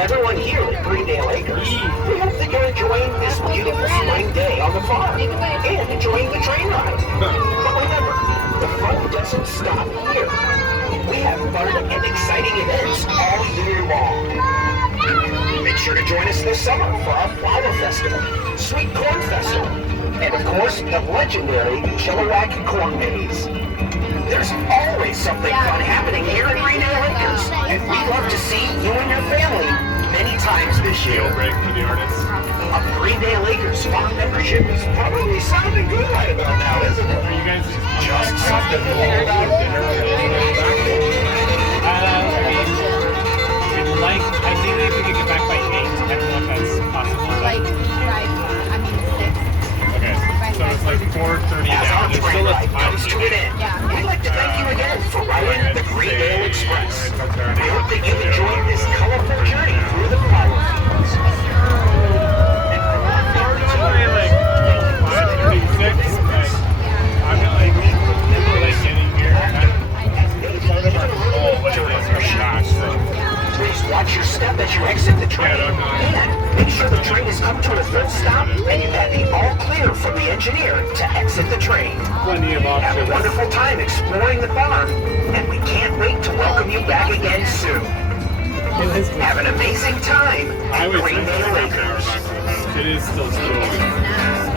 everyone here at Greendale Acres, we hope that you're enjoying this beautiful spring day on the farm and enjoying the train ride. But remember, the fun doesn't stop here. We have fun and exciting events all year long. Make sure to join us this summer for our Flower Festival, Sweet Corn Festival, and of course, the legendary Chilliwack Corn Maze. There's always something fun happening here at Greendale Acres, and we'd love to see you and your family many times this year. Break for the artists. A Greendale Acres farm membership is probably sounding good right about now, isn't it? Are you guys Just something to think about. I think if we could get back by 8, I don't know if that's possible. Like, I mean 6. Okay, so it's like 4:30 As now. our There's train still a ride ton comes to an end, we'd like to thank you again for riding the Greendale Express. We hope that you enjoyed this colorful journey through the flower fields. And from our farm to Normally like 5:36, but I'm like getting here. Part of our goal was to shock, so. please watch your step as you exit the train, and make sure the train has come to a full stop and you've had the all clear from the engineer to exit the train. Plenty of Have a options. wonderful time exploring the farm, and we can't wait to welcome you back again soon. Have an amazing time I at was Greendale Acres. It is still slow.